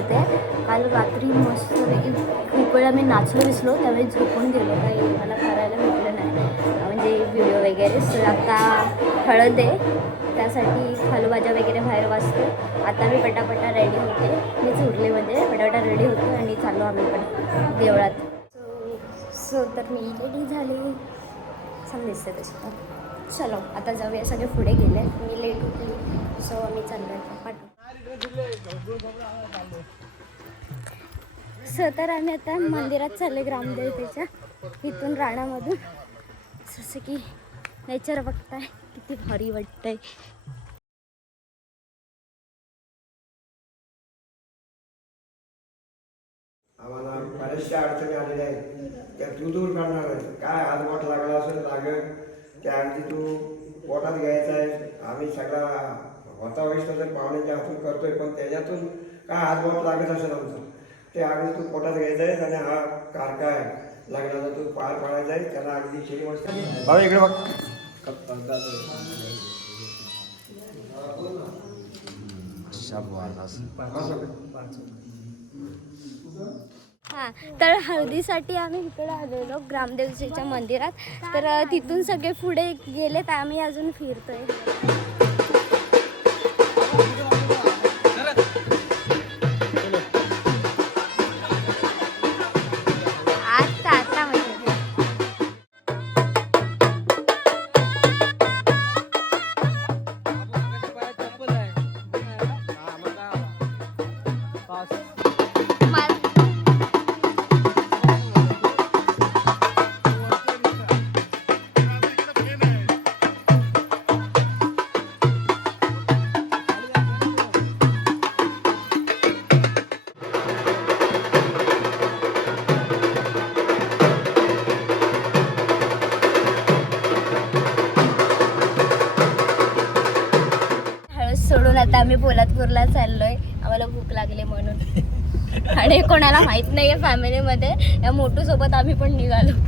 घेते. काल रात्री मस्तपैकी खूप वेळा मी नाचलो दिसलो, त्यावेळी झोपून गेलो, काही मला करायला भेटलं नाही म्हणजे व्हिडिओ वगैरे. सो आता हळद आहे, त्यासाठी फलभाज्या वगैरे बाहेर वाजते. आता मी पटापटा रेडी होते, मीच उरले म्हणजे पटापटा रेडी होतो आणि चाललो आम्ही पण देवळात. सो तर मी रेडी झाले, छान दिसते तशी. चलो आता जाऊया, सगळे पुढे गेले, मी लेट उठली. सो आम्ही चाललो आहे पाठवू. सो तर आम्ही आता मंदिरात चालले ग्रामदेवतेच्या, इथून राणामधून. जसं की नेचर बघताय किती भारी वाटतंय. आम्हाला बऱ्याचशा अडचणी आलेल्या आहेत, त्या तू दूर करणार आहे. काय हातबोट लागला असेल लागेल त्या अगदी तू पोटात घ्यायचा आहे. आम्ही सगळा होता वेळेस तर पाहुण्याच्या हातून करतोय, पण त्याच्यातून काय हातबोट लागत असेल आमचं ते अगदी तू पोटात घ्यायचं आहे. आणि हा कारका आहे लग्नाचा, तू पार पाडायचा आहे त्याला. अगदी शेरी मस्त भाऊ इकडे बघ. हां, तर हळदीसाठी आम्ही इकडे आलेलो ग्रामदेवतेच्या मंदिरात. तर तिथून सगळे पुढे गेले, तर आम्ही अजून फिरतोय. आता म्हणजे सोडून आता आम्ही पोलादपूरला चाललोय, आम्हाला भूक लागली म्हणून. आणि कोणाला माहित नाहीये फॅमिलीमध्ये, या मोठू सोबत आम्ही पण निघालो.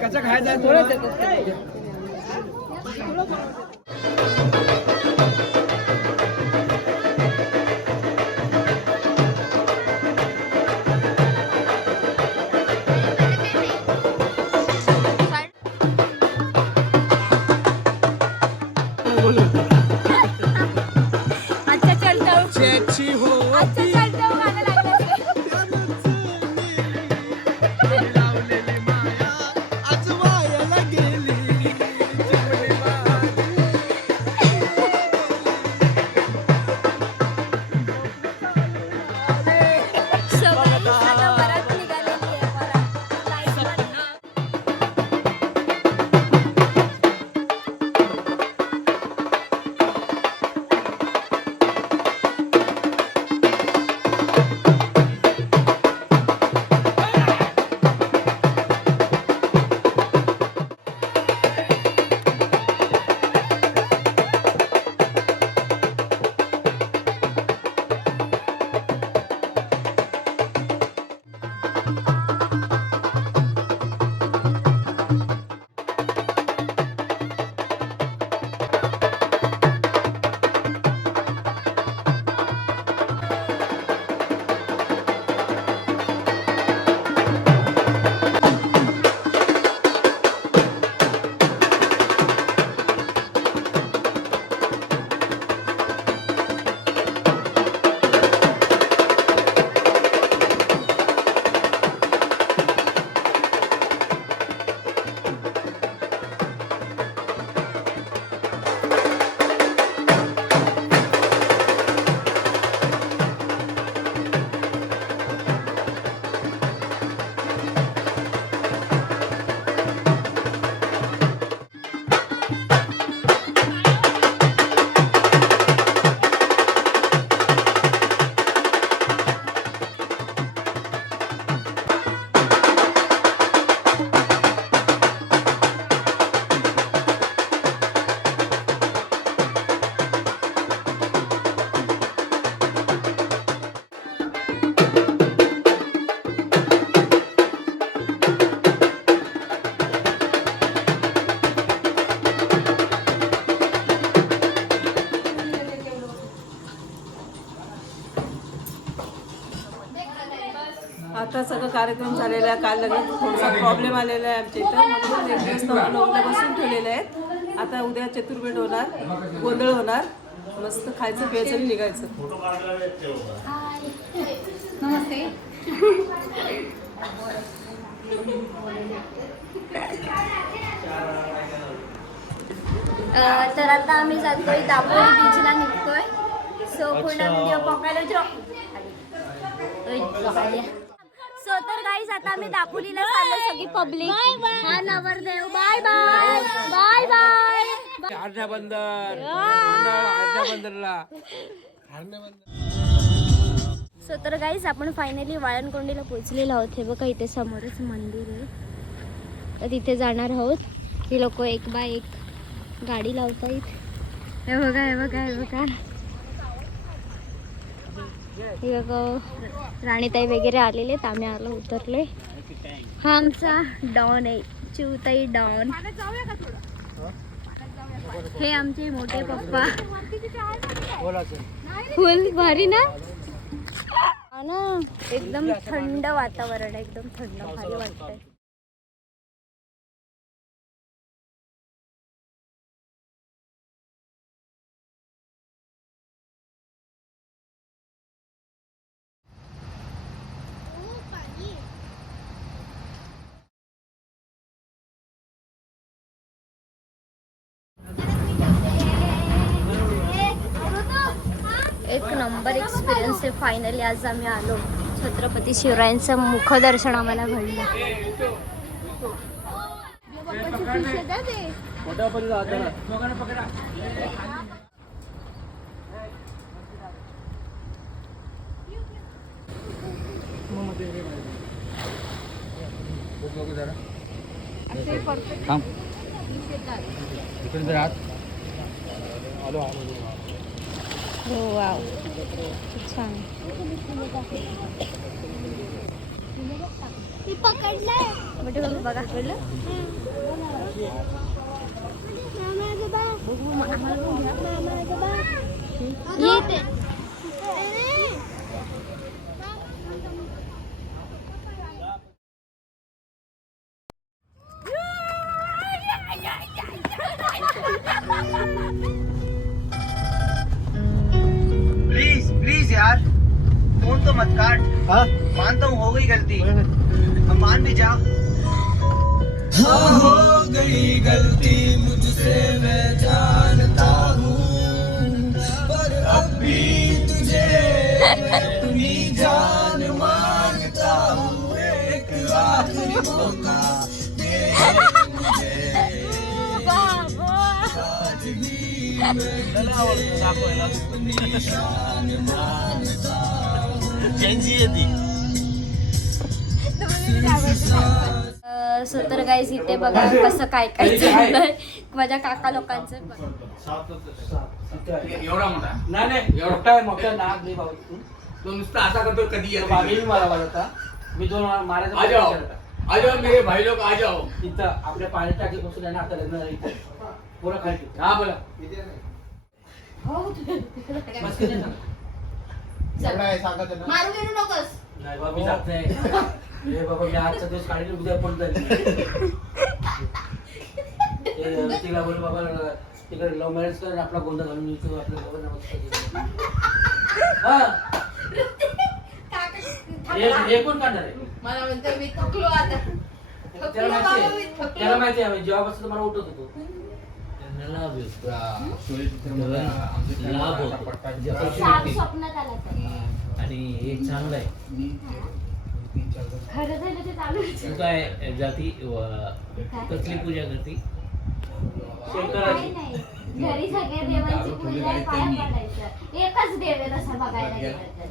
कसं खायचं थोडं. अच्छा चलता हूँ, अच्छा चलता हूँ गाना लागला. सगळं कार्यक्रम झालेला आहे. काल लग्न थोडासा प्रॉब्लेम आलेला आहे आमच्या इथं, म्हणून एक दिवस नवला बसून ठेवलेले आहेत. आता उद्या चतुर्भेट होणार, गोंधळ होणार, मस्त खायचं प्यायचं आणि निघायचं. नमस्ते. तर आता आम्ही जातोय दापोली बीचला निघतोय. सो पूर्ण व्हिडिओ बघायला सो तर गाईज आता आम्ही दापोलीला चाललो सगळी पब्लिक. हा नवरदेव bye bye bye bye. So तर गाईज आपण फायनली वाळणकोंडीला पोहोचलेलो आहोत. हे बघा इथे समोरच मंदिर आहे, तर तिथे जाणार आहोत. ही लोक एक बाय एक गाडी लावतायत. हे बघा हे बघा हे बघा हे बघा राणीताई वगैरे आलेले आहेत. आम्ही आलो उतरले. हा आमचा डॉन आहे, चिवताई डॉन. हे आमचे मोठे पप्पा. फुल भारी ना. हा ना, एकदम थंड वातावरण आहे, एकदम थंड भारी वाटतंय. एक नंबर एक्सपिरियन्स आहे. फायनली आज आम्ही आलो. छत्रपती शिवरायांचं मुखदर्शन आम्हाला घडलं. हो वाव, खूप छान. पकडलं बघा, पकडलं. प्लीज यार, फोन तो मत काट. मानता हूँ हो गई गलती, अब मान भी जा. हाँ हो गई गलती मुझसे, मैं जानता हूँ, पर अब भी तुझे मैं अपनी जान मांगता हूँ. एक आखिरी मौका दे मुझे, आज भी मैं अपनी जान मांगता हूँ. चेंजी है ती. सो तर गाईज इथे बघा कसं काय काय चाललंय माझ्या काका लोकांचं. एवढा मोठा नाही एवढा मोठा नाग नाही भाऊ. तो नुसता असा करतो कधी बाबी मला वाजता. मी दोन मारायचा. आ जाओ मेरे भाई लोग आ जाओ. इथं आपल्या पाणी टाकी बसून आहे ना आता लग्न इथं पुरा खाली. हा बोला. बस किती मारू गेलो नकोस. नाही बाबा मी जात नाही. हे बाबा मी आजचा दिवस काढले उद्या पण जाईल. तिला बोल बाबा तिकडे लव्ह मॅरेज कर आपला गोंधळ घालून येतो आपल्या बाबा नमस्कार. हे कोण काढणार आहे. मला म्हणतो मी थकलो आता. त्याला माहिती आहे जेव्हा बसतो मला उठत होतो. स्वप्नात आला तर. आणि एक चांगलं आहे. खरं झालं ते चालू आहे. तू काय जाती कसली पूजा करते. काही नाही, घरी सगळ्या देवांची पूजा आहे, पाया पडायचं. एकच देव आहे तसं बघायला गेलं तर.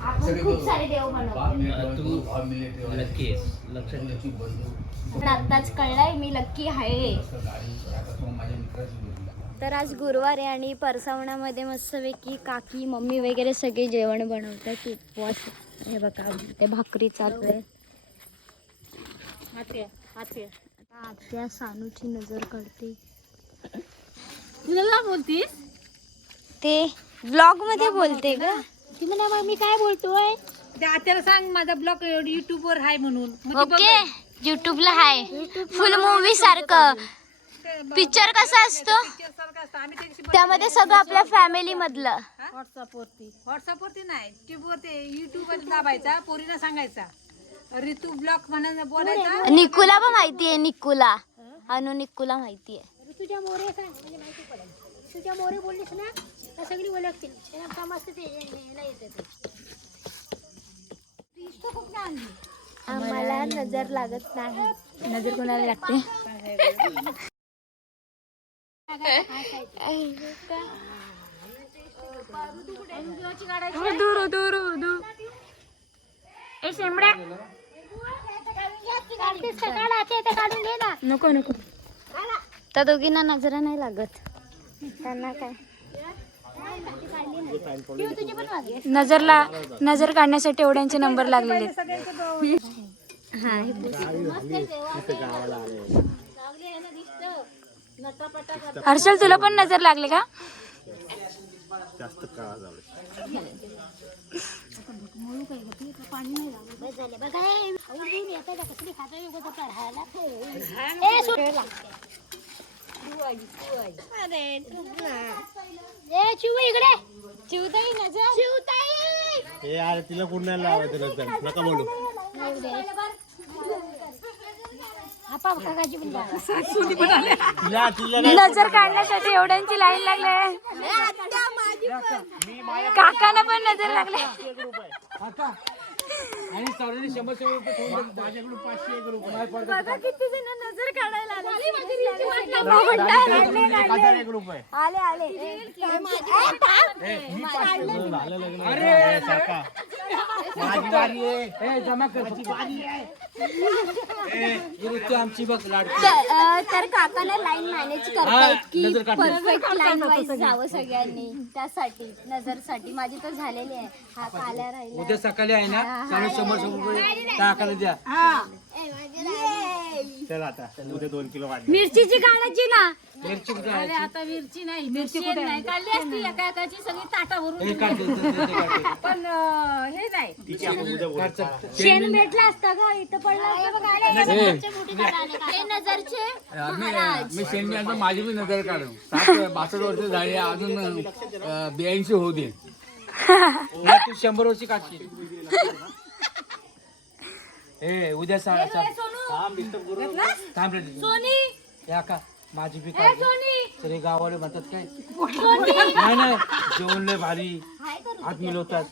आपण खूप सारे देव बनवतो. तू लक्की आहेस, लक्षात ठेव. पण आत्ताच कळलंय मी लक्की आहे. तर आज गुरुवार आहे आणि परसावण्यामध्ये मस्तपैकी काकी मम्मी वगैरे सगळे जेवण बनवतात. उपवास. हे बघा ते भाकरी चालू आहे. आता आत्या सानूची नजर काढते. तुला बोलतीस ते व्लॉग मध्ये बोलते ग. ती म्हणा मी काय बोलतोय. त्या आत्याला सांग माझा ब्लॉग युट्यूब वर आहे म्हणून मग ती ओके युट्यूबला हाय फुल मूवी सारखं पिक्चर कसं असतो picture सारखं असतं. आम्ही त्या दिवशी त्यामध्ये सगळं आपल्या फॅमिली मधलं व्हॉट्सअपवरती नाही ट्यूबवरती युट्यूब वर दाबायचा पोरीला सांगायचा ऋतू ब्लॉग म्हणून बोलायचा. निकुला पण माहितीये निकुला अनु निकुला माहितीये तुझ्या मोरे सांग म्हणजे माहिती पडेल. तुझ्या मोरे बोललीस ना तर सगळी ओळखतील. त्यांना समजते ते यायला येते ते. आम्हाला नजर लागत नाही नजर कोणाला लागते दूर दूर दूर ए शेंबड्या काढतेस का? काढ आता ते काढून घे ना. नको नको त्या दोघींना नजर नाही लागत त्यांना काय नजर काढण्यासाठी एवढ्यांचे नंबर लागलेले हर्षल तुला पण नजर लागले का बस झाले बघा हे आवडून येतं का कसली खाता उगाच काढायला. ए सोड. ए चिऊ इकडे. चिवताई नजर. चिवताई. ए यार तिला कोण नाही लावायचं नंतर नका बोलू. आपा काकाची पण बघा. तिला तिला नजर काढण्यासाठी एवढ्यांची लाईन लागले काकांना पण नजर लागले आणि सर्वांनी 100 रुपये माझ्याकडून 501 रुपये बघा किती जण नजर काढायला हजार 1 रुपये. आले आले अरे सारखा माझी गाडी आहे. ए जमा कर आमची बघ लाडकी तर काकाला लाईन मॅनेज करतायत की परफेक्ट लाईन वाईज जावं सगळ्यांनी त्यासाठी नजरसाठी माझी तर झालेली आहे हा काल्या राहिला उद्या सकाळी आहे ना 100 रुपये टाकायला द्या चल आता उद्या 2 किलो वाढ. मिरचीची काढायची ना मिरची कुठे आहे? आता मिरची नाही मिरची नाही काढली असती एका एकाची सगळी ताटा भरून. हे काढ, ते काढ. पण हे नाही तिची आपण उद्या बोलू. काढ, चल. शेण भेटला असता का इथं पडला हे नजरचे मी शेणमी आता माझी बी नजर काढू 62 वर्ष झाली अजून 82 होऊ दे उद्या तू 100 वर्षी काढशील ए उद्या थांब रे सोनी या का माझी बी काढ सगळे गावाले म्हणतात काय नाही नाही जेवण लय भारी हात मिळवतात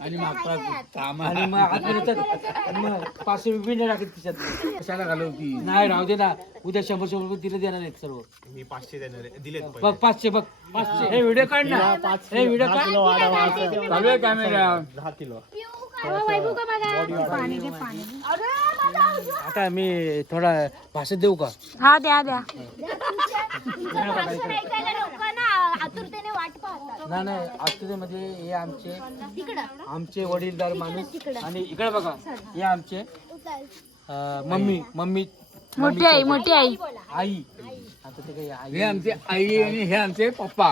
आणि मागतात आणि मग हात मिळवतात आणि मग 500 रुपये नाही टाकत खिशात कशाला घालवती नाही राहू दे ना उद्या 100 रुपये तिला देणार आहेत सर्व. मी 500 देणार आहे. दिलेत पहिले. बघ 500 बघ 500 हे व्हिडिओ काढ ना हे व्हिडिओ 10 काढ किलो वाढवा. चालू आहे कॅमेरा 10 किलो. आता मी थोडा भाषण देऊ का हा द्या द्या आतुरतेने वाट पाहतात. नाही नाही आतुरतेमध्ये हे आमचे वडीलधार माणूस आणि इकडे बघा हे आमचे मम्मी मोठी आई आई आता ते काही आई हे आमचे आई आणि हे आमचे पप्पा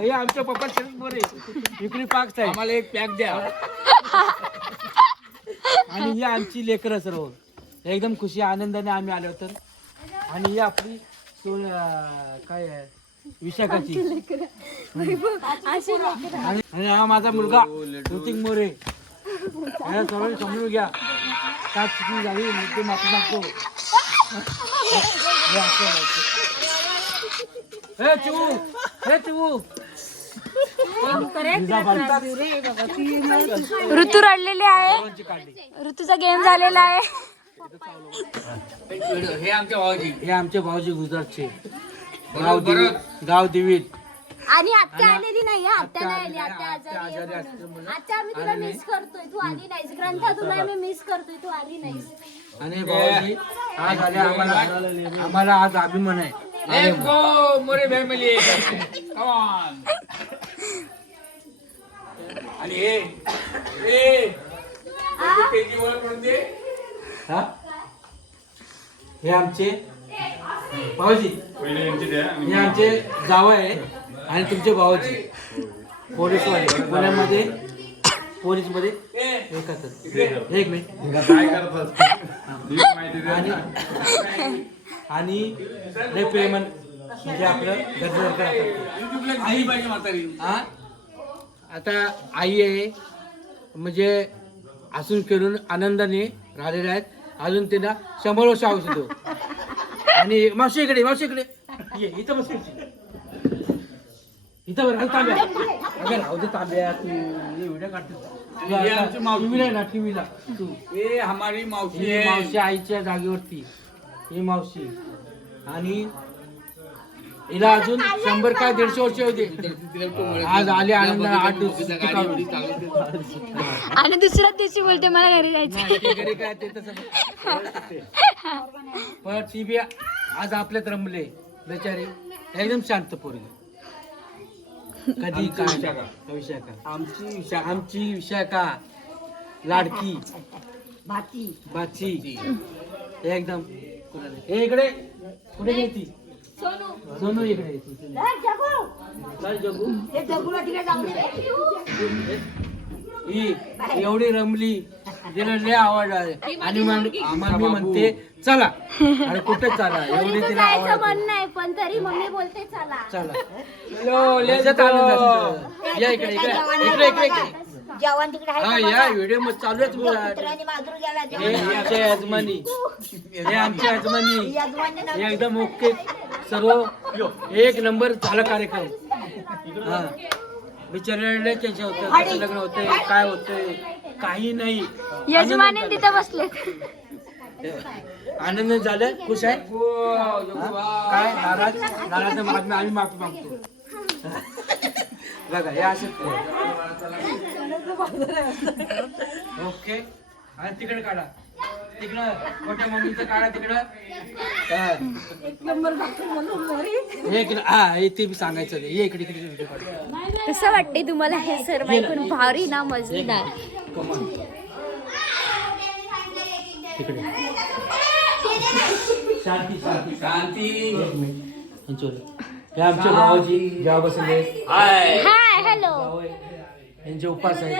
हे आमचे पप्पा शरद मोरे इकडे पाक आम्हाला एक पॅक द्या आणि ही आमची लेकरं सर्व एकदम खुशी आनंदाने आम्ही आलो तर आणि ही आपली काय आहे विशाखाची आणि हा माझा मुलगा ऋतिक मोरे याला सर्वांनी समजून घ्या काय चुकी झाली ते माफी मागतो हे चिवू ऋतू रडलेली आहे ऋतूचा गेम झालेला आहे हे आमचे भाऊजी गुजरातचे गाव देवीत आणि आत्या आलेली नाही आत्या नाही आली आत्या आजारी आहे म्हणून. आत्या आम्ही तुला मिस करतोय तू आली नाहीस ग्रंथा तुला आम्ही मिस करतोय तू आली नाहीस आणि भाऊजी आज आले आम्हाला आज अभिमान आहे मोरे फॅमिली आणि हे आमचे भाऊजी हे आमचे जावई आहे आणि तुमचे भाऊजी पोलीसवाले पुण्यामध्ये पोलीस मध्ये एक मिनिट आणि लय प्रेमन म्हणजे आपलं घरचं आई पाहिजे म्हातारी. हा आता आई आहे म्हणजे हसून खेळून आनंदाने राहिलेले आहेत. अजून त्यांना 100 वर्ष आयुष्य देऊ. आणि मावशी इकडे ये इथं बस इथं बरं तांब्या अगं राहू दे तांब्या तू व्हिडिओ काढतो टीव्हीला तू हे हमारी मावशी ही आहे. मावशी आईच्या जागेवरती ही मावशी आणि हिला अजून 100 काय 150 वर्ष होते. आज आले आनंद 8 दिवस आणि दुसऱ्याच दिवशी बोलते मला घरी जायचं. नाही, ते घरी काय ते तसं पण ती बी आज आपल्यात रमले बेचारी एकदम शांत पोरगी. कधी काय विशाखा आमची विशाखा लाडकी बाची एकदम हे इकडे कुठे गेली सोनू इकडे येते. काय जगू ही एवढी रमली तिला लय आवड आहे आणि आम्हाला मी म्हणते चला अरे कुठे चला एवढी तिला आवड आहे. मन नाही पण तरी मम्मी बोलते चला चला लयच आनंद असतो. या इकडे इकडे इकडे इकडे जेवण तिकडे हा या व्हिडिओ मध्ये चालू आहे तुझा. हे आमचे यजमानी हे एकदम ओके सर्व एक नंबर झाला कार्यक्रम. हा बिचारायला त्यांच्या होतं कसं लग्न होतंय काय होतंय काही नाही. यजमानी तिथे बसले. आनंद झालं खुश आहे. काय नाराज आम्ही माफी मागतो. बघा हे असं ओके आणि तिकडे काढा तिकडं मोठ्या मम्मीचं काढा तिकडं हा ते बी सांगायचं ये इकडे इकडे काढा. कसं वाटते तुम्हाला हे सर्व ऐकून? भारी ना मजेदार. तिकडे शांती शांती शांती हे आमचे भावाजी जेव्हा बसले हाय हॅलो यांचे उपास आहेत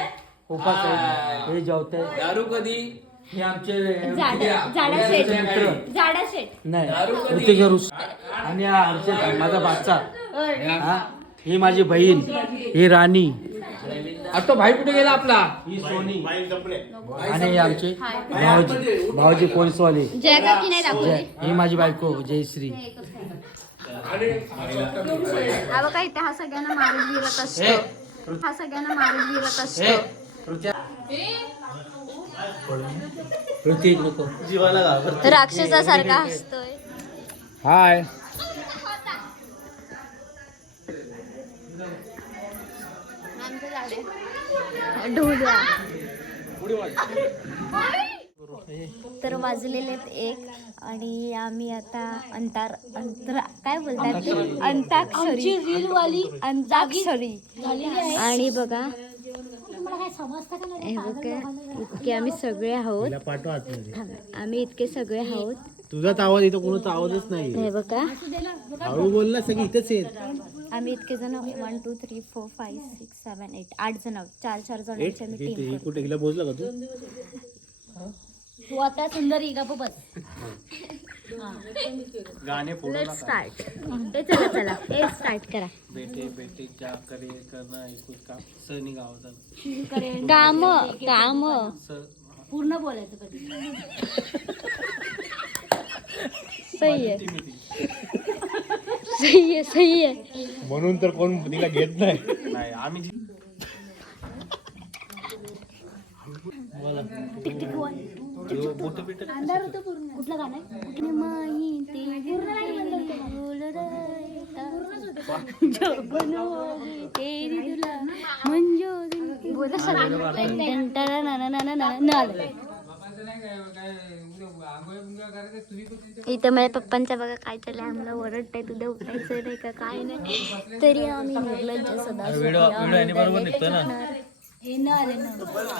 हे जेवत आहे. दारू कधी हे आमचे जाडा शेट नाही ऋतिक रुस आणि हा आमचे माझा बाचा हा ही माझी बहीण ही राणी. आता तो भाई कुठे गेला आपला? ही सोनी आणि हे आमचे भाऊजी पोलीसवाले. जय काकी नाही दाखवली. ही माझी बायको जयश्री. हा बघा इथे हा सगळ्यांना मारून गेला कसं. हा सगळ्यांना मारून गेला कसं. ऋतिक नको राक्षसासारखा हसतोय. हाय ढोल्या तर वाजलेले आहेत 1 आणि आम्ही आता काय बोलतात ते अंताक्षरी आणि बघा हे बघा इतके आम्ही सगळे आहोत. आम्ही इतके सगळे आहोत. तुझाच आवाज इथं कोणाचा आवाजच नाही. हे बघा हळू बोल ना सगळी इथेच आहेत. आम्ही इतके जण 1 2 3 4 5 6 7 8 जण आहोत. 4 जणांची आम्ही टीम. कुठे गेला बोलला का तू? तू आता सुंदर का बस गाणे लेट्स स्टार्ट. चला हे स्टार्ट करा. बेटे बेटे क्या करे करना कुछ काम सनी गावाचा काम पूर्ण बोलायचं कधी. सही आहे. म्हणून तर कोण तिला घेत नाही. आम्ही कुठलं गाणं इथं माझ्या पप्पांच्या बघा काय चाललंय. आम्हाला ओरडताय तुझं उठायचं नाही का काय नाही तरी आम्ही निर्लज्ज सदा हे न आले न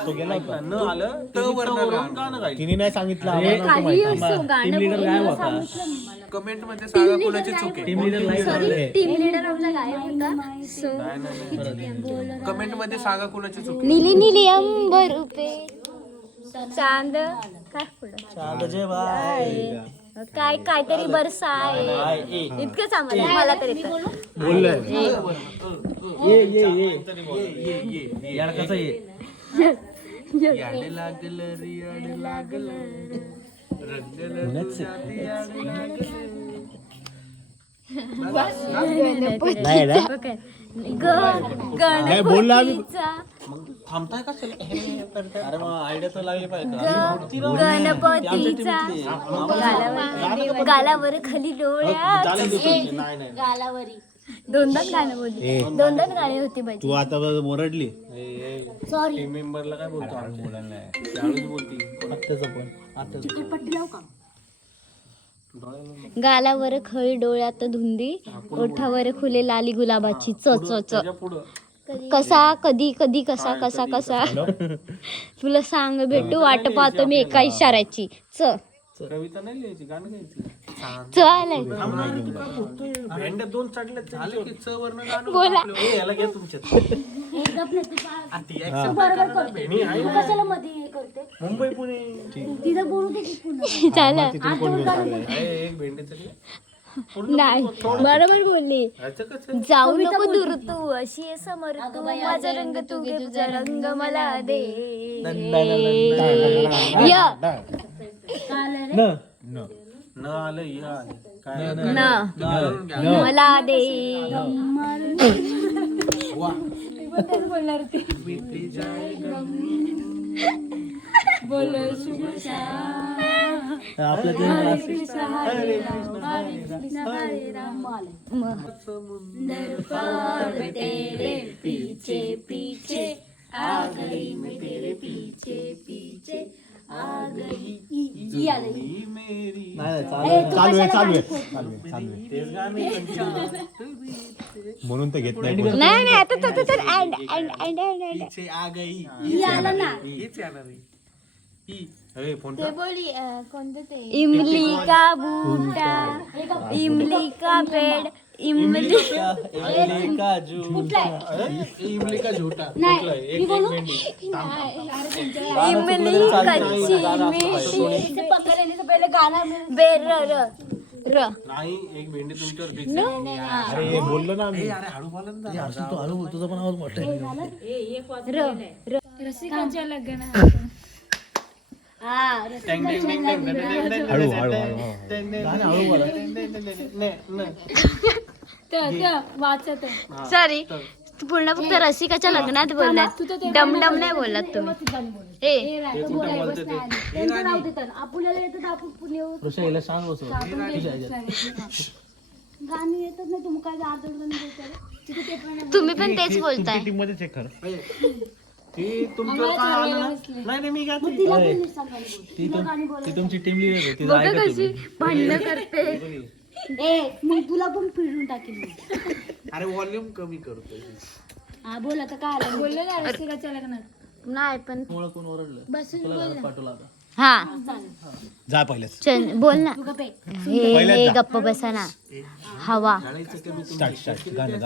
तो गेला होता न आलं तर वरून गाणं गायचं. तिने नाही सांगितलं आम्हाला नको काही माहिती. असो गाणं बोलून सांगितलं मी. कमेंट मध्ये सांगा कोणाची चूक आहे. सॉरी टीम लीडर आमचा गायब होता सो कमेंट मध्ये सांगा कोणाची चूक आहे. नीली नीली अंबर रुपे चांद काय पुढं काय काहीतरी बरसाय इतकंच आम्हाला मला तरी बोललोय याड लागलं रे याड लागलं रंगलं तुझ्या याड लागलं. नाही ना? नाही बोललो आम्ही. थांबताय का अरे मग आयडिया तर लागली पाहिजे गणपतीचा गालावर खाली डोळ्या गालावरी दोनदाच गाणं बोलली दोनदाच गाणी होती तू पाहिजे आता ओरडली सॉरी मेंबरला काय बोलतो बोलायला नाही त्यावेळेस बोलती गालावर खळी डोळ्यात धुंदी ओठावर खुले लाली गुलाबाची च च च कसा कधी कधी कसा कसा कसा तुला सांग भेटू वाट पाहतो मी एका इशाऱ्याची च कविता नाही लिहायची गाणं गायची. च आलाय भेंड्या दोन चढले झाले की च वरनं गाणं बोला. आपलं. ए, याला घे तुमच्यात कशाला मध्ये हे करते मुंबई पुणे तिथं बोलू दे की पुन्हा झालं तिथून कोण घेऊन चाललंय एक भेंडे तरी नाही बरोबर बोलली याचं कसं जाऊ नको दूर तू अशी समोर तू माझा रंग तू घे तुझा रंग मला दे य न आलं या आलं. काय न मला दे बोलणार ती बीती जाएगा. बोल पीछे पीछे आ गई मैं तेरे पीछे पीछे आ गई चालू आहे म्हणून तर घेत नाही कोण. नाही नाही आता तर अँड पीछे आ गई आलं ना हीच येणार आहे. ही. अरे, फोन ते बोली कोणते ते इमली का बूटा इमली का पेड़ इमली इमली का झोटा नाही मी बोलू इमली कच्ची मीठी पकडले पहिले गाना बेर र र नाही एक भेंडी तुमच्यावर fix आहे. अरे बोललो ना आम्ही. अरे हळू बोला ना. तुझा पण आवाज मोठा आहे. र र रसिकांच्या लग्न टँग, टँग, टँग, टँग, टँग, टँग, टँग, हळू टँग, हळू टँग, हळू टँग, टँग, टँग, वाचत सॉरी पूर्ण फक्त रसिकाच्या लग्नात बोललात डमडम नाही बोललात तुम्ही ए गाणी येतात ना तुम्ही काय तुम्ही पण तेच बोलताय टीम मध्येच आहे खरं. ती तुमच्यावर काय आलं ना? नाही नाही, मी गाते. ती तुमची टीम लिडर होती. बघा कशी भांडणं करते ए मग तुला पण फिरून टाकेल अरे व्हॉल्यूम कमी करतो. हा बोल आता काय आलं बोललो ना रसिकाच्या लग्नात नाही पण बसून बोल ना हा जा पहिलेच चल बोल ना हे गप्प बसा ना हवा स्टार्ट गाणं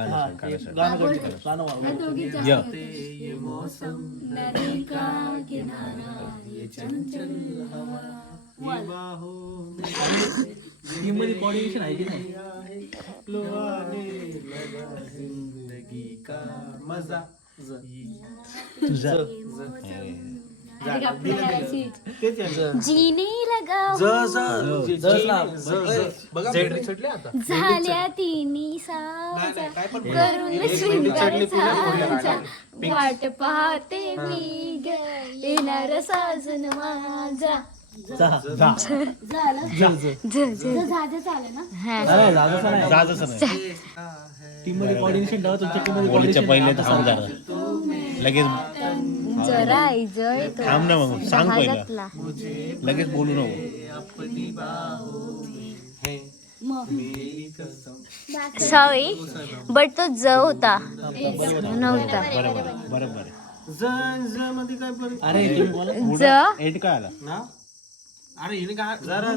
जिंदगी का मजा जीने लगा झाल्या तिन्ही साजा करून श्रींगार साजा वाट पाहते मी ग येणार साजन माझा पहिले थांब जरा लगेच जरा जय थांब ना मग सांग पहिलं लगेच बोलू नको सॉरी बट तो ज होता नव्हता बरोबर मध्ये काय पण अरे एंड काय आला ना अरे हिने काय जरा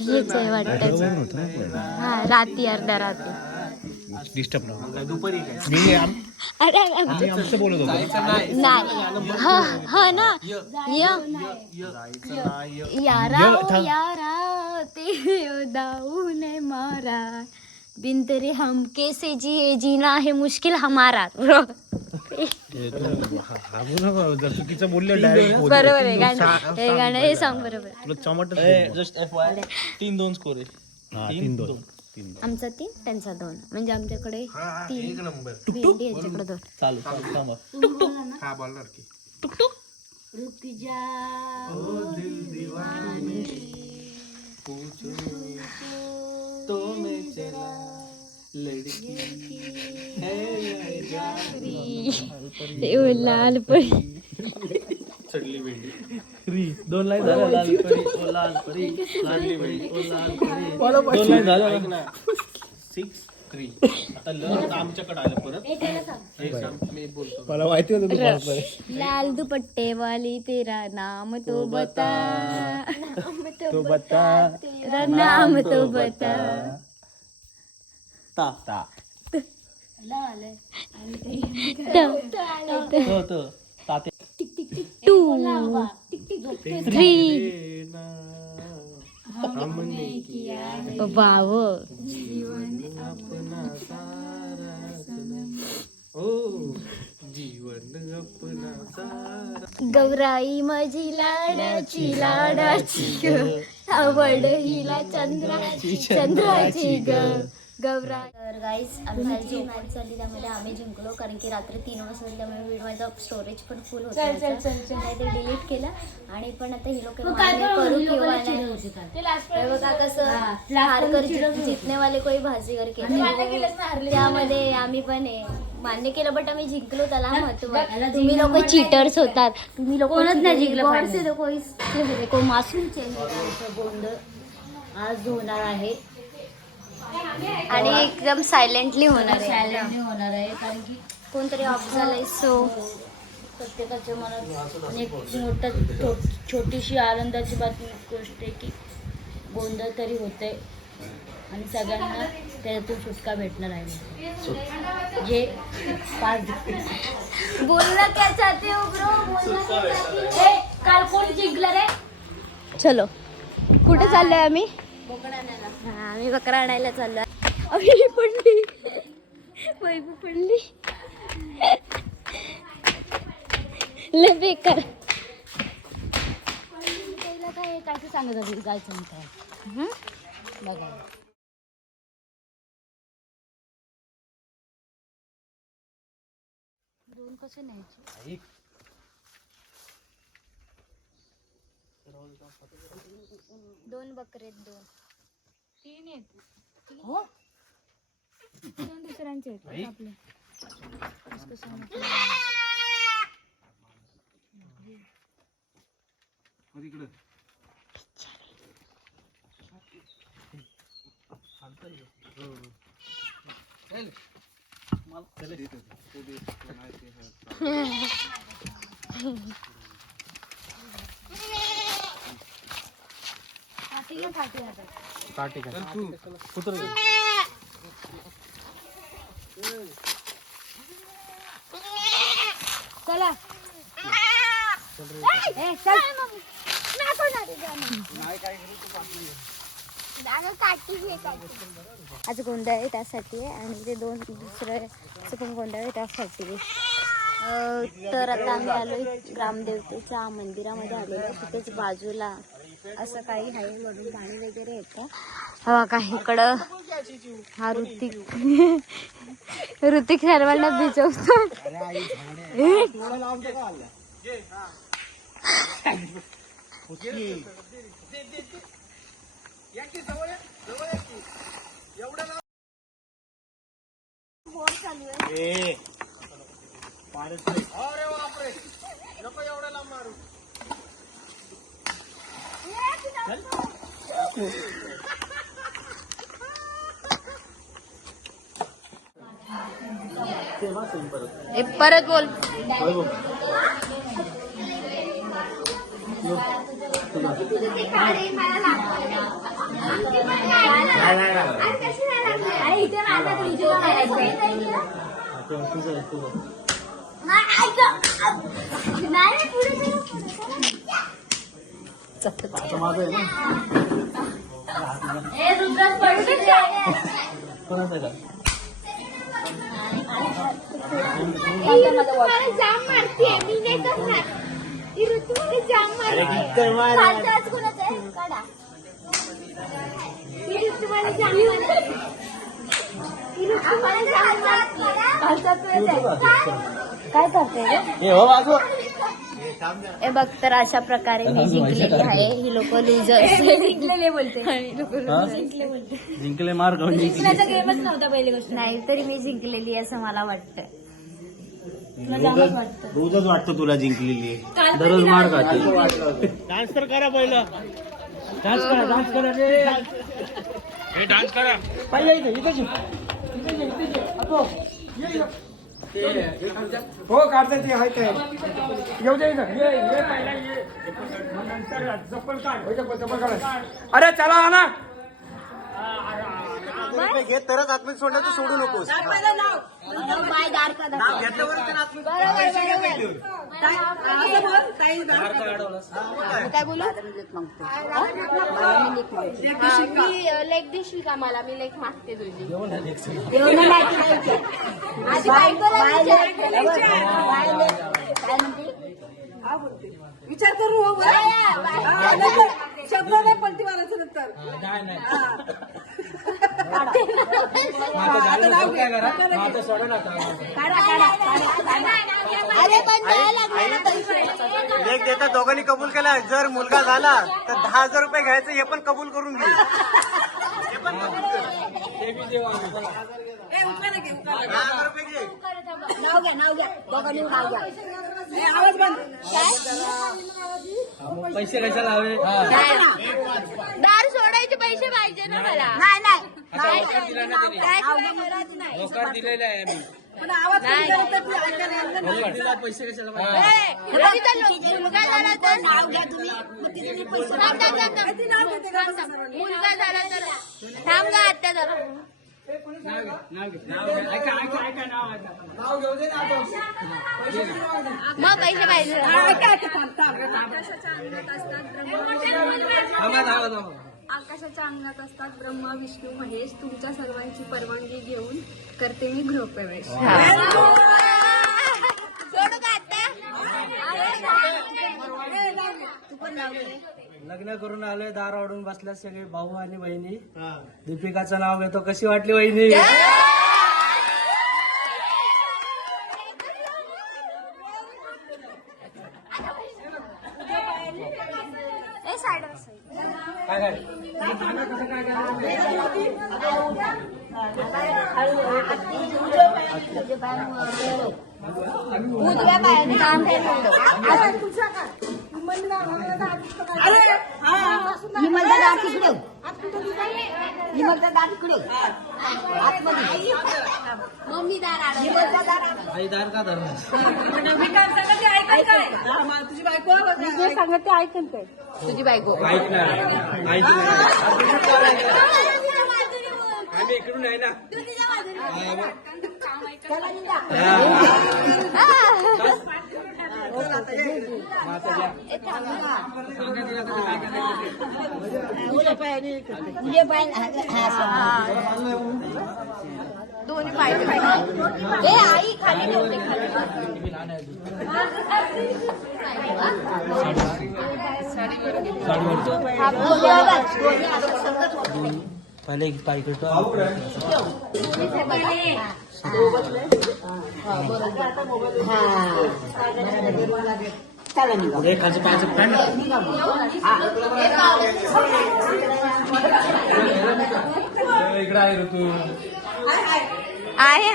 हेच आहे वाटतं. हा रात्री अर्धा रात्री डिस्टर्ब ना दुपारी काय अरे आम्ही आमचं बोलत होतो नाही हा ना यारा ते दाऊ ने मारा बिन तेरे हम कैसे जिए जीना है मुश्किल हमारा. जर चुकीचं बोललं डायरेक्ट बरोबर आहे गाणं हे गाणं हे सॉंग बरोबर आहे. तुला चमट जस्ट FYI 3-2 स्कोर आहे. 3-2 आमचा 3 त्यांचा 2 म्हणजे आमच्याकडे 3 एक नंबर भेंडी यांच्याकडे 2. चालू थांबा हा बोलणार की रुक जा दिल दीवाने पूछो तो मैं चला लड़की है या जादू ए लाल परी चढली भेंडी 2 लाईन झालं लाल परी ओ लाल परी चढली भेंडी ओ लाल परी 2 लाईन झालं ना 6-3 आता आमच्याकडे आलं परत मी बोलतो मला माहिती होतं तू बसलाय. लाल दुपट्टे वाली तेरा नाम तो बता तो बता तेरा नाम तो बता. ता तो ताते 2 3 हमने किया वाव अपना सारा सनम ओ जीवन अपना सारा गौराई माझी लाडाची आवड हिला चंद्राची ग गौरा. तर गाईज आम्ही जी मॅच झाली त्यामध्ये आम्ही जिंकलो कारण की रात्री 3 वाजता त्यामुळे व्हिडिओ स्टोरेज पण फुल होतं नाही ते डिलीट केलं आणि पण आता ही लोक करू किंवा नाही बघा कसं हारकर जितने वाले कोई भाजीगर केले त्यामध्ये आम्ही पण मान्य केलं बट आम्ही जिंकलो त्याला महत्व. तुम्ही लोक चीटर्स होतात तुम्ही लोक कोणच नाही जिंकलं. कोण मासूम गोंधळ आज होणार आहे आणि एकदम सायलेंटली होणार आहे कारण की कोणतरी ऑफ झालंय सो प्रत्येकाच्या मनात एक मोठं छोटीशी आनंदाची गोष्ट आहे की गोंधळ तरी होते आणि सगळ्यांना त्याच्यातून सुटका भेटणार आहे. जे 5 बोलना क्या चाहते हो ब्रो काल कोण जिंकलं रे. चलो कुठे चाललोय आम्ही आम्ही बकरा आणायला चाललोय. अरे पडली वैभव पडली लय बेकार. काय काय सांगत होती जायचं काय बघा दोन कसे न्यायचे 2 बकरे 2 3 आहेत हो 2 दुसऱ्यांचे आहेत आपले चला आज गोंधळ आहे त्यासाठी आहे आणि ते 2 दुसरं पण गोंधळ आहे त्यासाठी आहे. तर आता आम्ही आलोय ग्रामदेवतेच्या मंदिरामध्ये आलेलो तिथेच बाजूला असं काही आहे म्हणून पाणी वगैरे येतं. हवा का इकडं हा ऋतिक सर्वांना भिजवतो. परत बोल. जाम मारते मी नाही करणार. ती ऋतू मला जाम मारते. काढा. ती ऋतू मला जाम मारते. ती ऋतू मला जाम मारते. काय करते हे बघ. तर अशा प्रकारे मी जिंकलेली आहे. ही लोक लुजर जिंकलेले बोलते. जिंकले मार जिंकण्याचा गेमच नव्हता पहिली गोष्ट. नाही तरी मी जिंकलेली असं मला वाटतं. रोजच वाटतं तुला जिंकलेली. दररोज मार खाते. डान्स तर करा पहिलं. डान्स करा, डान्स करा रे. हे डान्स करा. हो काढता ते आहे काय येऊ दे ना. ये पहिला ये. नंतर चप्पल काढ. चप्पल काढ. अरे चला ना. घे तरच आतमध्ये सोडण्याचं सोडू नकोस. काय बोलू. लेख देशील का मला. मी लेख मागते तुझी. विचार करू हो शब्द नाही पलटी मारायचं नंतर. लेख देता दोघांनी कबूल केला. जर मुलगा झाला तर 10,000 रुपये घ्यायचं हे पण कबूल करून घे. हे पण कबूल कर. 10,000 रुपये घे. नाव घ्या दोघांनी नाव घ्या. आवाज बंद. पैसे कशाला हवे. दार सोडायचे पैसे पाहिजे ना मला. लोकांना दिलेले आहे आम्ही. पण आवाज कमी केला तर ती ऐकायला येणार नाही. तिला पैसे कशाला मुलगा झाला तर नाव घ्या तुम्ही. मुलगा झाला तर थांब का आत्या जरा. नाव घेऊ दे ना. मग पैसे पाहिजे. आकाशाच्या अंगणात असतात ब्रह्मा विष्णू महेश. तुमच्या सर्वांची परवानगी घेऊन करते मी गृहप्रवेश. सोडू का आत्या. लग्न करून आलोय. दार ओढून बसल्या सगळे भाऊ आणि बहिणी. दीपिकाचं नाव घेतो. कशी वाटली वहिनी. काय काय उजव्या पायाने काम केलं. मम्मी दार आई दार का धरणार. तुझी बायको सांगत ते ऐकन काय. तुझी बायको ऐकणार. आम्ही इकडून आहे ना. दोन्ही पाहिजे. ए आई खाली ठेवते. पहिले एक पाय करतो. एकाच पाच इकडे आहे ऋतू. आहे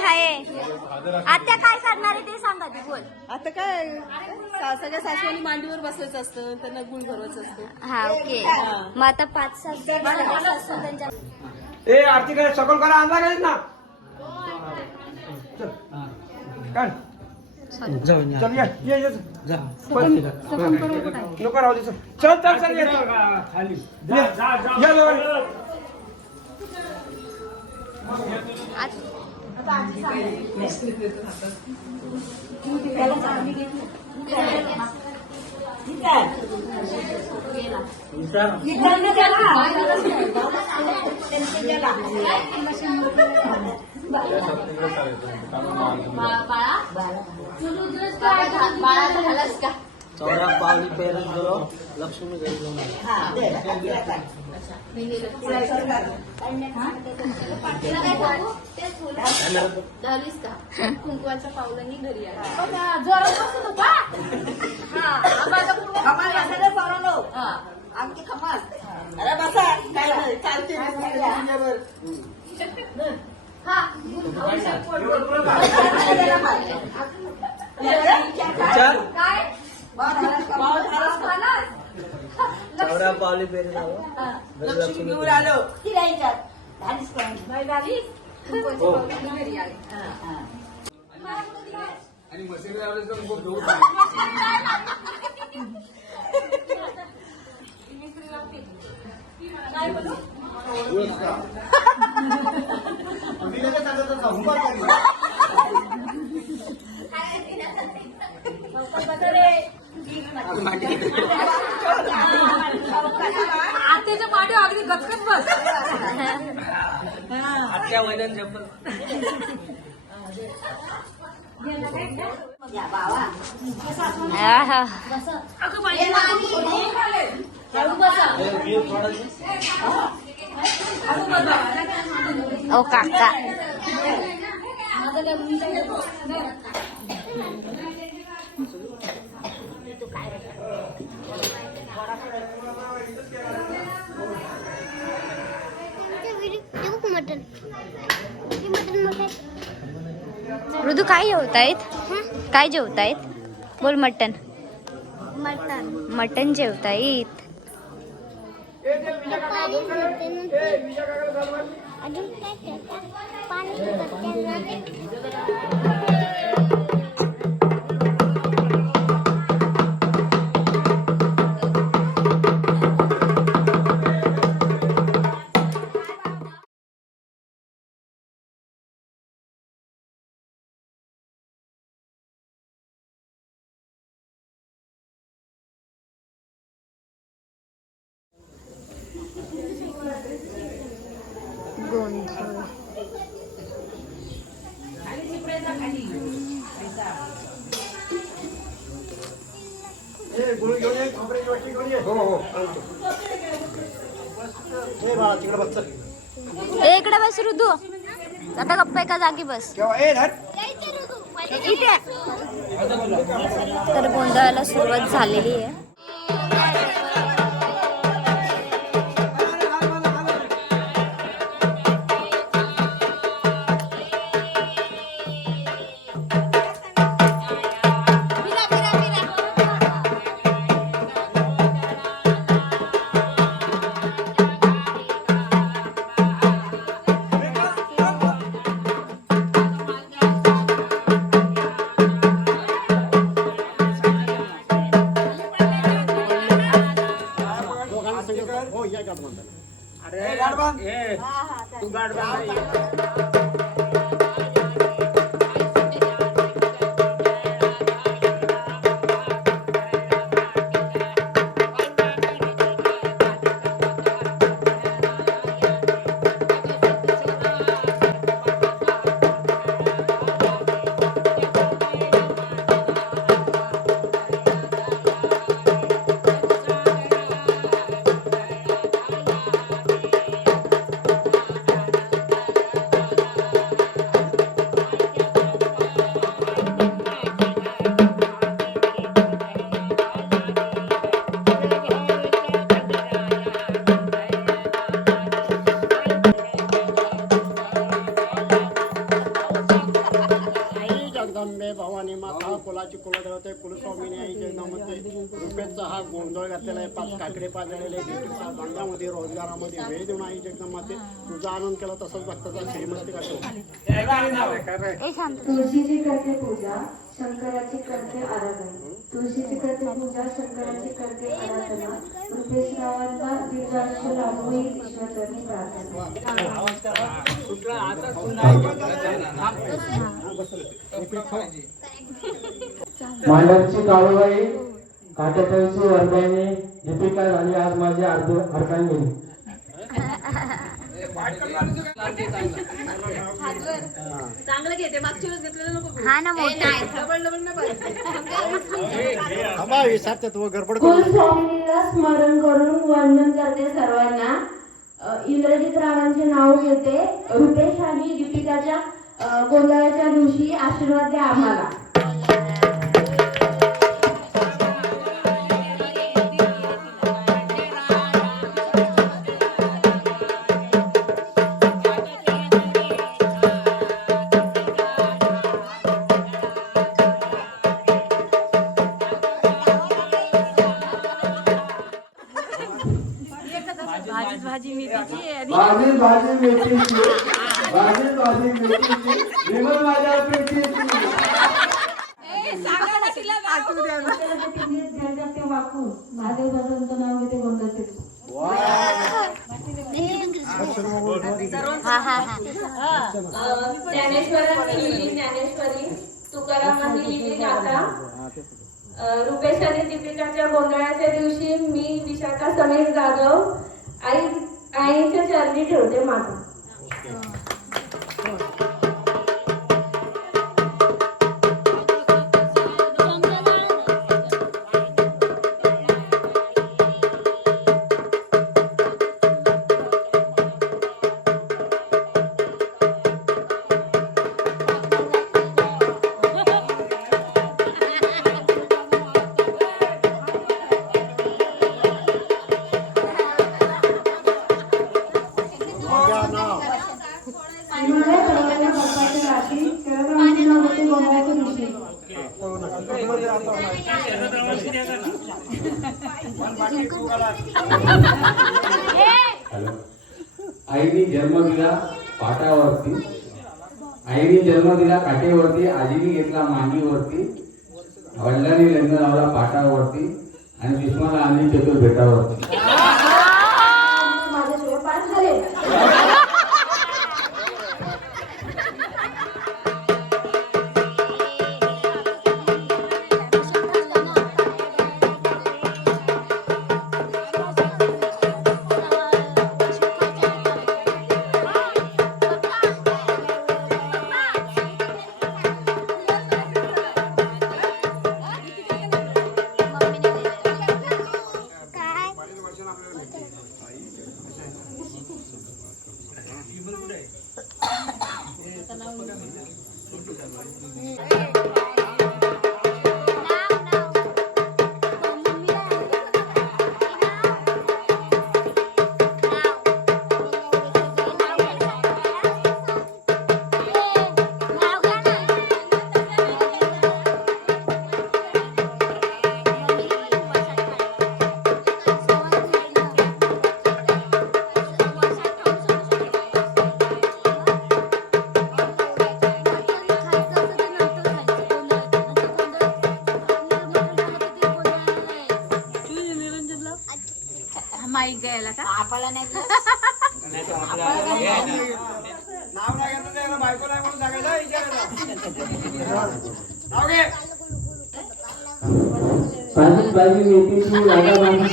आत्या काय करणार आहे ते सांगा. बोल. आता काय सगळ्या सासवानी मांडीवर बसायचं असतं, त्यांना गुळ भरवायचं असतं. हा ओके. मग आता 5-6 त्यांच्या ए आरती काय सकल करा आणला काय ना चल काढ जाऊन चल ये जा नको राहू दे चल चल चल ये खाली ये जवळ. बाळाचा झालास का? चौदा पावली पेरत गेलो लक्ष्मी झालीस का? कुंकवाच्या पावलांनी घरी आमची खमाल. अरे बसा काय नाही चालते चौदा पावली पेरत लक्ष्मी घेऊन आलो. आणि मशीन लावलं आत्याच्या माडी अगदी गचकत बस. आतल्या वैद्यान चप्पल आहा. ओ काका मटन मटन मटन ऋतू काय जेवतायत? काय जेवतायत? बोल. मटन मटन मटन जेवतायत. अजून काय करतात? पाणी करतात. गोंधळ. गुळ घेऊन ये खोबऱ्याची वाटी घेऊन ये. हो हो आणतो. ए बाळा तिकडे बस चल. इकडे बस ऋतू. आता गप्पा एका जागी बस. केव्हा ए धर इथे. तर गोंधळाला सुरुवात झालेली आहे. जगदंबे भवानी माता कुलाची कुलदेवते कुलस्वामिनी आई जगदंबे रुपयाचा हा गोंधळ घातलेला आहे 5 काकडे पाजलेले धंद्यामध्ये रोजगारामध्ये वेळ देऊन आई जगदंबे तुझा आनंद केला तसंच भक्ताचा श्रीमंती करतो. तुळशीची करते पूजा शंकराची करते आराधना तुळशीची करते पूजा शंकराची करते आराधना रुपेश रावांना दीर्घायुष्य लाभो ही ईश्वरचरणी प्रार्थना. मांडवची काळूबाई काटेपेची वर्ध्याने दीपिका झाली आज माझी अर्धांगिनी. चांगलं घेते मागच्या वेळेस घेतलेलं नको हा ना मोठा डबल डबल विचारते तू गडबड कुलस्वामिनीला स्मरण करून वंदन करते सर्वांना. इंद्रजित रावांचे नाव घेते. रुपेश आणि दीपिकाच्या गोंधळाच्या दिवशी आशीर्वाद द्या आम्हाला. भाजी मेथीची आणि भाजी मेथीची विमल माझ्या प्रीतीची. ज्ञानेश्वरांनी लिहिली ज्ञानेश्वरी तुकारामांनी लिहिली गाथा. रुपेश आणि दीपिकाच्या गोंधळाच्या दिवशी मी विशाखा समीर जाधव आईच्या चरणी ठेवते माता. आईने जन्म दिला पाटावरती आईने जन्म दिला काठेवरती आजीने घेतला मांडीवरती वडिलांनी लग्न लावला पाटावरती आणि भीष्माला आणली चतुर्भेटावरती. माझ्याशिवाय 5 झाले. माईक गायला का आपल्याला नाही नाव नाही घेतलं त्याला बायको नाही म्हणून सांगायचं विचारायला. नाव घे. भाजी मेथीची लागा बांधली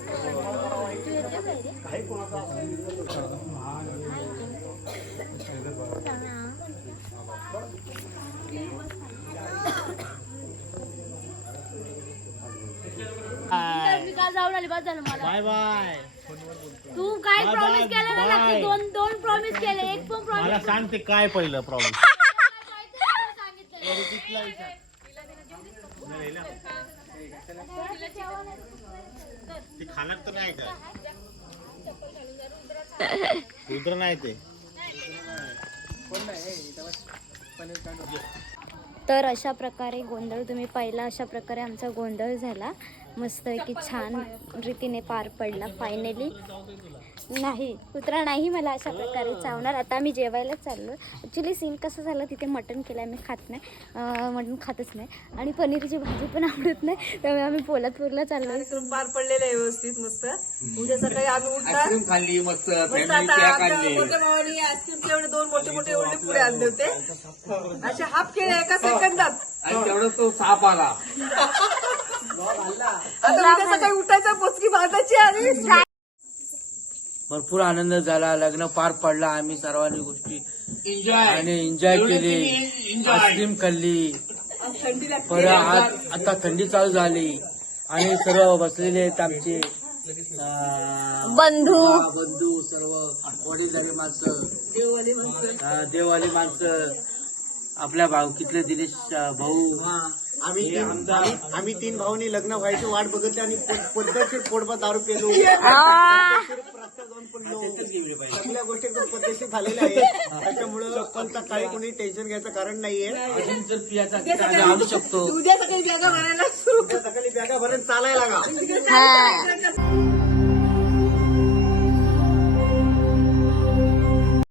तू येते काय रे? मी काल जाऊन आली बस झालं मला. Bye bye. तू काय प्रॉमिस केलं ना नक्की? दोन प्रॉमिस केले, एक पण प्रॉमिस मला सांग ते काय पहिलं प्रॉब्लेम. ते खाणार तर नाही का? रुद्र नाही ते. तर अशा प्रकारे गोंधळ तुम्ही पाहिला. अशा प्रकारे आमचा गोंधळ झाला, मस्त की छान रीतीने पार पडला फायनली. नाही कुत्रा नाही मला अशा प्रकारे चावणार. आता आम्ही जेवायला चाललो. ॲक्च्युली सीन कसं झालं, तिथे मटण केलं आहे, मी खात नाही, मटण खातच नाही आणि पनीरची भाजी पण आवडत नाही, त्यामुळे आम्ही पोलादपूरला चाललो. कार्यक्रम पार पडलेला आहे व्यवस्थित मस्त. उद्या सकाळी आम्ही उठणार आईस्क्रीम खाल्ली मस्त, मस्त. फॅमिली आता चहा आमच्या खाल्ली. मोठ्या भावाने आईस्क्रीमचे एवढे 2 मोठे मोठे एवढे पुढे आणले होते. असे हाफ केले एका सेकंदात. आणि तेवढं तो साप आला. आता उद्या सकाळी उठायचं, पोचकी बांधायची आणि भरपूर आनंद झाला, लग्न पार पडला, आम्ही सर्वांनी गोष्टी एन्जॉय आणि एन्जॉय केली, आईस्क्रीम खाल्ली. थंडी लागते. परत आता थंडी चालू झाली आणि सर्व बसलेले आहेत आमचे बंधू, सर्व वडीलधारी माणसं, देववाली माणसं, आपल्या भाऊकीतले दिनेश भाऊ. आम्ही 3 भाऊनी लग्न व्हायची वाट बघितली आणि पद्धतशीर पोटभर दारू पेलो. सगळ्या गोष्टी एकदम पद्धतशीर झालेल्या आहेत. त्याच्यामुळं कोणता काही कोणी टेन्शन घ्यायचं कारण नाहीये. अजून जर पियाचा किस्सा आणू शकतो. उद्या सकाळी बॅगा भरायला सुरू. सकाळी बॅगा भरून चालायला लागा.